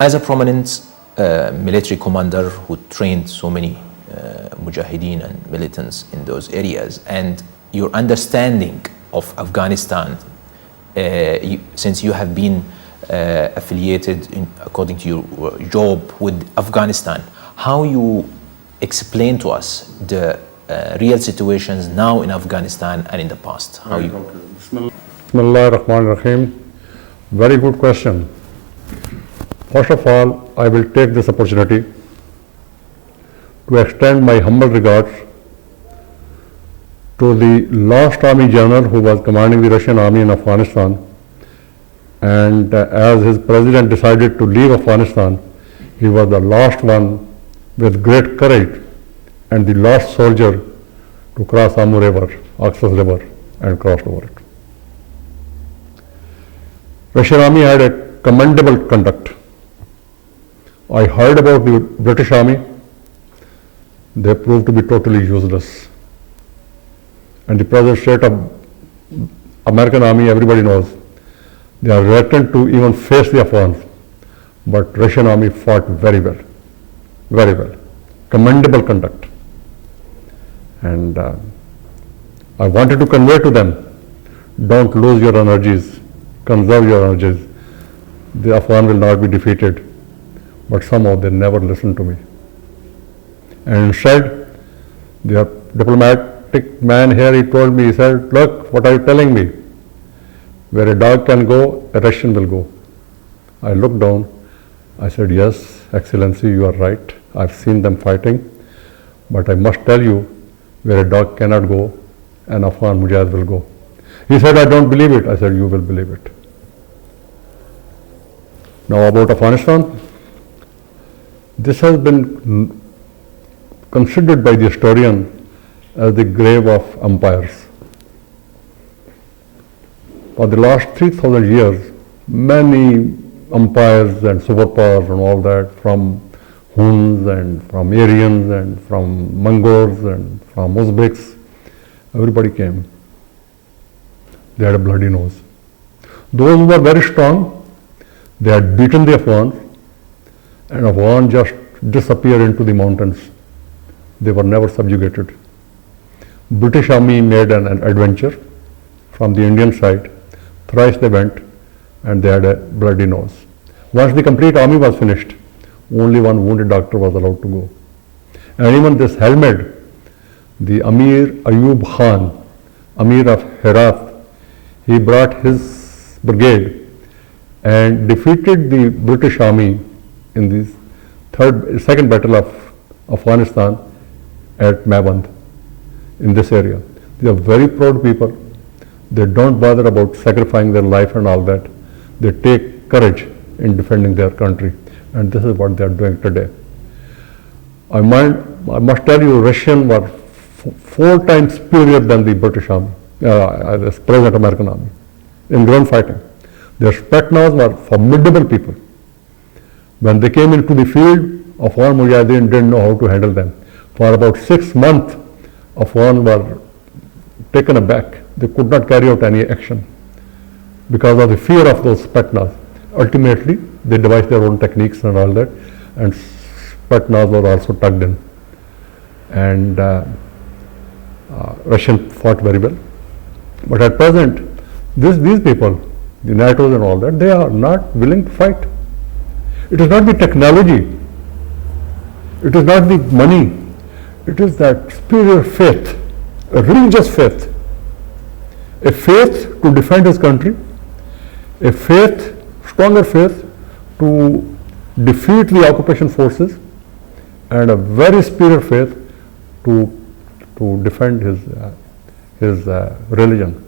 As a prominent military commander who trained so many mujahideen and militants in those areas, and your understanding of Afghanistan, since you have been affiliated according to your job with Afghanistan, how you explain to us the real situations now in Afghanistan and in the past? How you? Bismillah ar-Rahman ar-Rahim. Very good question. First of all, I will take this opportunity to extend my humble regards to the last army general who was commanding the Russian army in Afghanistan, and as his president decided to leave Afghanistan, he was the last one with great courage and the last soldier to cross Amur River, Oxus River, and crossed over it. Russian army had a commendable conduct. I heard about the British army. They proved to be totally useless. And the present state of American army, everybody knows. They are reluctant to even face the Afghans. But Russian army fought very well. Very well. Commendable conduct. And I wanted to convey to them, don't lose your energies, conserve your energies. The Afghan will not be defeated. But somehow they never listened to me. And instead, the diplomatic man here, he told me, he said, look, what are you telling me? Where a dog can go, a Russian will go. I looked down, I said, yes, Excellency, you are right. I've seen them fighting. But I must tell you, where a dog cannot go, an Afghan Mujahid will go. He said, I don't believe it. I said, you will believe it. Now about Afghanistan. This has been considered by the historian as the grave of empires. For the last 3,000 years, many empires and superpowers and all that, from Huns and from Aryans and from Mongols and from Uzbeks, everybody came. They had a bloody nose. Those who were very strong, they had beaten the Afghans, and Afghans just disappeared into the mountains. They were never subjugated. British army made an adventure from the Indian side. Thrice they went, and they had a bloody nose. Once the complete army was finished, only one wounded doctor was allowed to go. And even this helmet, the Amir Ayub Khan, Amir of Herat, he brought his brigade and defeated the British army in the second battle of Afghanistan at Maband, in this area. They are very proud people. They don't bother about sacrificing their life and all that. They take courage in defending their country, and this is what they are doing today. I must tell you, Russians were 4 times superior than the British army, the present American army, in ground fighting. Their Spetsnaz were formidable people. When they came into the field, Afghan Mujahideen didn't know how to handle them. For about 6 months, Afghans were taken aback. They could not carry out any action because of the fear of those Spetsnaz. Ultimately, they devised their own techniques and all that, and Spetsnaz were also tugged in. And Russians fought very well. But at present, these people, the NATOs and all that, they are not willing to fight. It is not the technology, it is not the money, it is that superior faith, a religious faith, a faith to defend his country, a faith, stronger faith to defeat the occupation forces, and a very superior faith to defend his religion.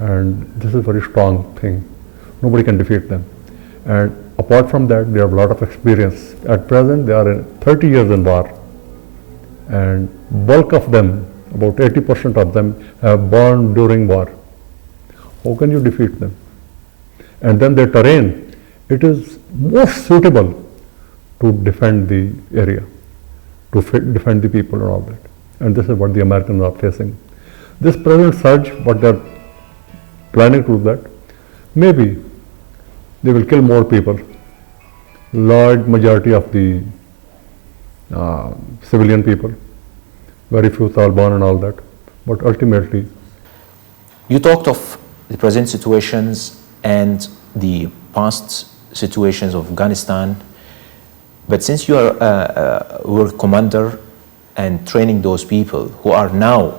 And this is a very strong thing. Nobody can defeat them. And apart from that, they have a lot of experience. At present, they are in 30 years in war. And bulk of them, about 80% of them, have born during war. How can you defeat them? And then their terrain, it is most suitable to defend the area, to defend the people and all that. And this is what the Americans are facing. This present surge, what they are planning to do that, maybe they will kill more people large majority of the civilian people, very few Taliban and all that. But ultimately, you talked of the present situations and the past situations of Afghanistan, but since you were commander and training those people who are now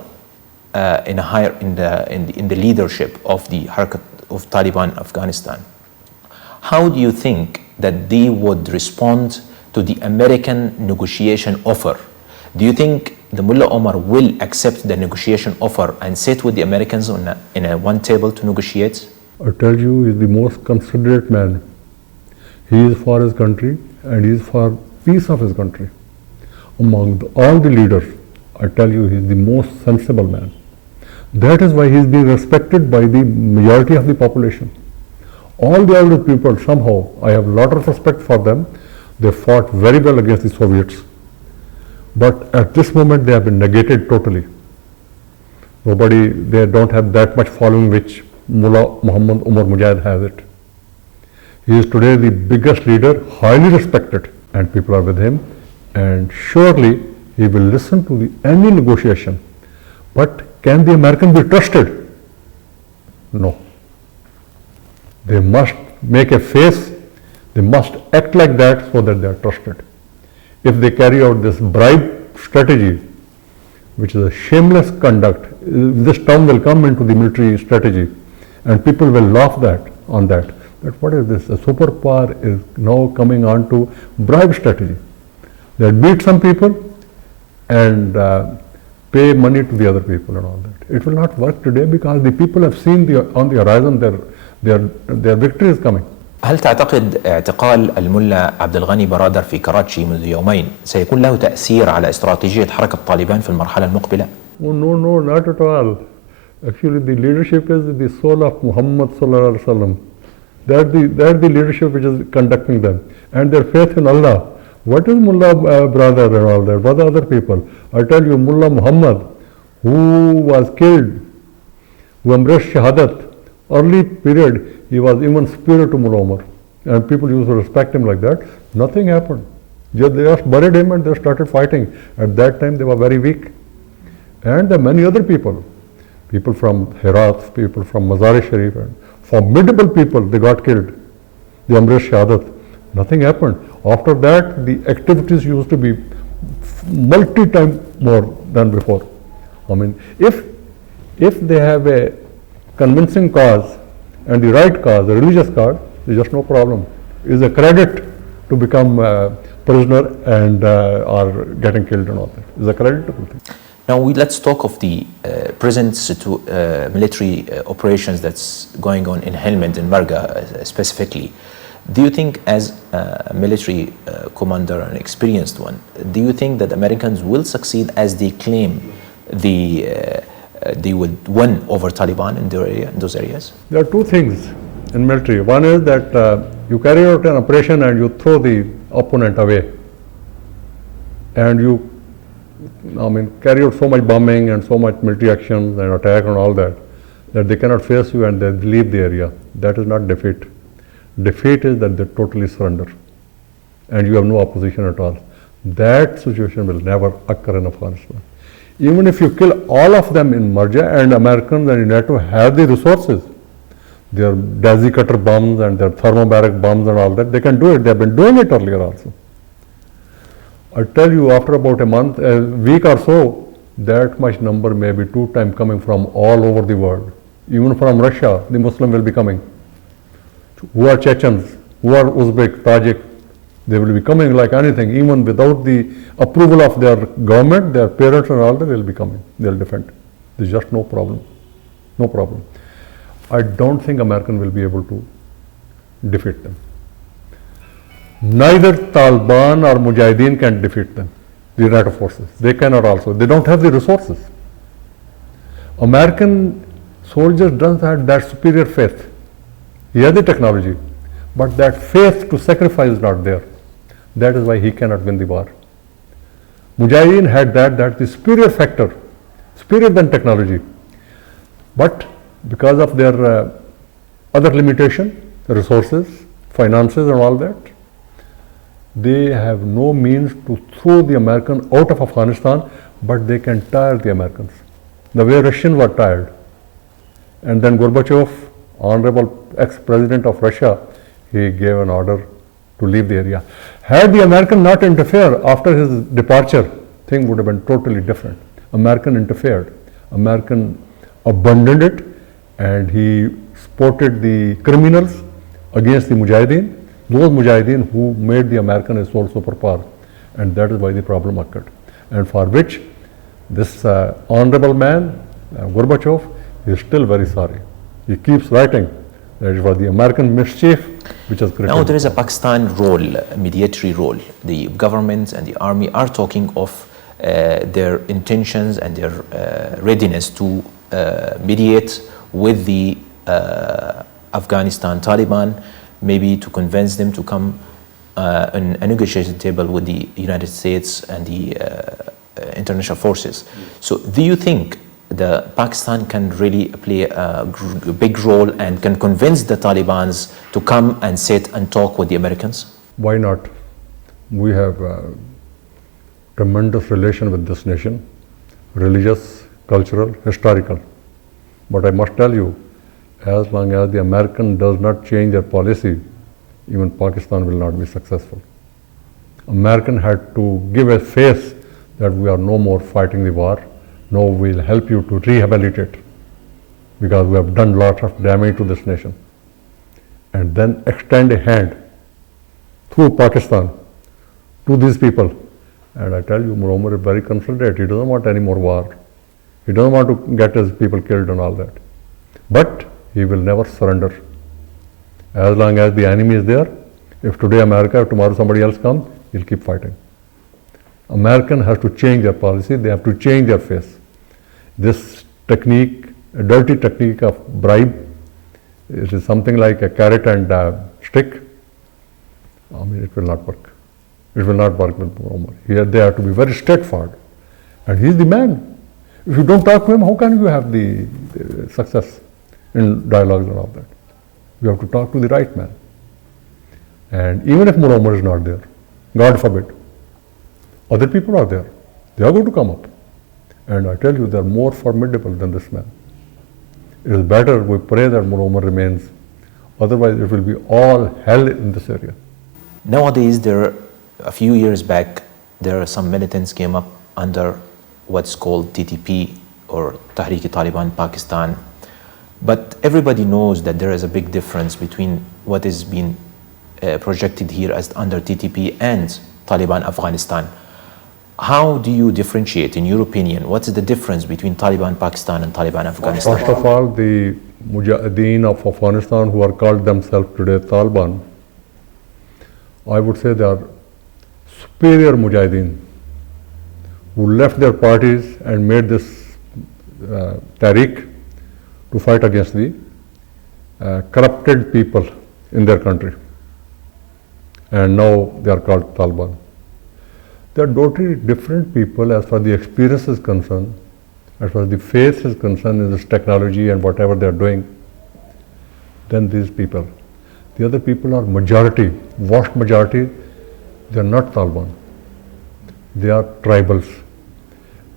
in the leadership of the Harakat of Taliban Afghanistan, how do you think that they would respond to the American negotiation offer? Do you think the Mullah Omar will accept the negotiation offer and sit with the Americans in one table to negotiate? I tell you, he is the most considerate man. He is for his country and he is for peace of his country. Among all the leaders, I tell you, he is the most sensible man. That is why he is being respected by the majority of the population. All the other people, somehow, I have a lot of respect for them. They fought very well against the Soviets. But at this moment, they have been negated totally. They don't have that much following which Mullah Omar Mujahid has it. He is today the biggest leader, highly respected, and people are with him. And surely he will listen to any negotiation. But can the Americans be trusted? No. They must make a face, they must act like that so that they are trusted. If they carry out this bribe strategy, which is a shameless conduct, this term will come into the military strategy and people will laugh on that. But what is this? A superpower is now coming on to bribe strategy. They beat some people and pay money to the other people and all that. It will not work today because the people have seen on the horizon their victory is coming. هل تعتقد اعتقال الملا عبد الغني برادر في كراتشي منذ يومين سيكون له تأثير على استراتيجية حركة طالبان في المرحلة المقبلة؟ Oh, no, not at all. Actually, the leadership is the soul of Muhammad sallallahu alaihi wasallam. They're the leadership which is conducting them, and their faith in Allah. What is Mullah brother and all that? What are other people? I tell you, Mullah Muhammad, who was killed, who embraced Shahadat, early period, he was even superior to Mullah Omar. And people used to respect him like that. Nothing happened. They just buried him and they started fighting. At that time, they were very weak. And there are many other people. People from Herat, people from Mazar-e-Sharif, and formidable people, they got killed. They embraced Shahadat. Nothing happened. After that, the activities used to be multi-time more than before. I mean, if they have a convincing cause and the right cause, the religious cause, there's just no problem. It's a credit to become a prisoner and or getting killed and all that. It's a creditable thing. Now let's talk of the present military operations that's going on in Helmand and Marga specifically. Do you think, as a military commander, an experienced one, do you think that Americans will succeed as they claim they would win over Taliban in those areas? There are two things in military. One is that you carry out an operation and you throw the opponent away. And you carry out so much bombing and so much military actions and attack and all that they cannot face you and they leave the area. That is not defeat. Defeat is that they totally surrender and you have no opposition at all. That situation will never occur in Afghanistan. Even if you kill all of them in Marja, and Americans and NATO have the resources, their daisy cutter bombs and their thermobaric bombs and all that, they can do it. They have been doing it earlier also. I tell you, after about a week or so, that much number may be 2 times coming from all over the world. Even from Russia, the Muslim will be coming. Who are Chechens, who are Uzbek, Tajik, they will be coming like anything, even without the approval of their government, their parents and all that, they will be coming. They will defend. There is just no problem. No problem. I don't think American will be able to defeat them. Neither Taliban or Mujahideen can defeat them, the NATO forces. They cannot also. They don't have the resources. American soldiers don't have that superior faith. He has the technology, but that faith to sacrifice is not there. That is why he cannot win the war. Mujahideen had that's the superior factor, superior than technology. But because of their other limitation, resources, finances and all that, They have no means to throw the American out of Afghanistan, but they can tire the Americans. The way Russians were tired. And then Gorbachev, honorable ex-president of Russia, he gave an order to leave the area. Had the American not interfered after his departure, thing would have been totally different. American interfered. American abandoned it, and he supported the criminals against the Mujahideen, those Mujahideen who made the American a sole superpower, and that is why the problem occurred. And for which this honorable man, Gorbachev, is still very sorry. He keeps writing that it was the American mischief which has created. Now there is a Pakistan role, a mediatory role. The government and the army are talking of their intentions and their readiness to mediate with the Afghanistan Taliban, maybe to convince them to come on a negotiation table with the United States and the international forces. So do you think the Pakistan can really play a big role and can convince the Talibans to come and sit and talk with the Americans? Why not? We have a tremendous relation with this nation, religious, cultural, historical. But I must tell you, as long as the American does not change their policy, even Pakistan will not be successful. American had to give a face that we are no more fighting the war. No, we'll help you to rehabilitate, because we have done lots of damage to this nation. And then extend a hand through Pakistan to these people. And I tell you, Mullah Omar is very considerate. He doesn't want any more war. He doesn't want to get his people killed and all that. But he will never surrender. As long as the enemy is there, if today America, if tomorrow somebody else comes, he'll keep fighting. American has to change their policy, they have to change their face. This technique, a dirty technique of bribe, it is something like a carrot and stick. I mean, it will not work. It will not work with Mullah Omar. Here they have to be very straightforward. And he's the man. If you don't talk to him, how can you have the success in dialogues and all that? You have to talk to the right man. And even if Mullah Omar is not there, God forbid, other people are there. They are going to come up. And I tell you, they are more formidable than this man. It is better we pray that Mullah Omar remains. Otherwise, it will be all hell in this area. Nowadays, a few years back, there are some militants came up under what's called TTP or Tehrik-e-Taliban Pakistan. But everybody knows that there is a big difference between what is being projected here as under TTP and Taliban Afghanistan. How do you differentiate, in your opinion, what's the difference between Taliban Pakistan and Taliban Afghanistan? First of all, the Mujahideen of Afghanistan who are called themselves today Taliban, I would say they are superior Mujahideen who left their parties and made this Tariq to fight against the corrupted people in their country. And now they are called Taliban. They are totally different people as far as the experience is concerned, as far as the faith is concerned in this technology and whatever they are doing, than these people. The other people are majority, vast majority, they are not Taliban. They are tribals.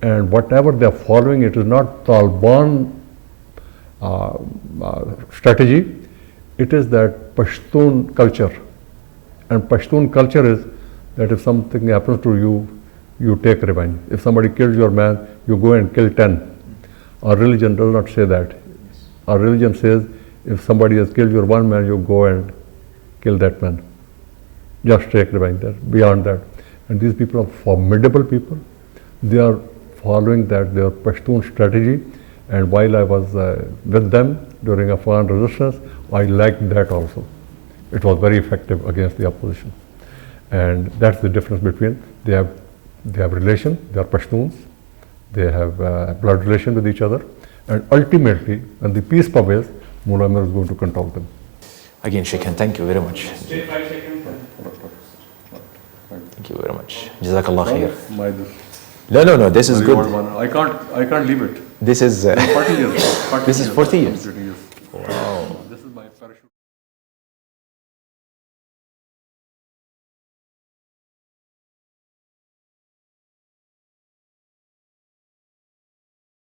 And whatever they are following, it is not Taliban strategy, it is that Pashtun culture. And Pashtun culture is that if something happens to you, you take revenge. If somebody kills your man, you go and kill 10. Our religion does not say that. Our religion says if somebody has killed your one man, you go and kill that man. Just take revenge there, beyond that. And these people are formidable people. They are following their Pashtun strategy. And while I was with them during Afghan resistance, I liked that also. It was very effective against the opposition. And that's the difference between, they have relation, they are Pashtuns, they have blood relation with each other, and ultimately, when the peace prevails, Mullah Omar is going to control them. Again, Sheikhan, thank you very much. Take 5 seconds. Thank you very much. Jazakallah khair. No, this is good. I can't leave it. This is 40 years. 40 years.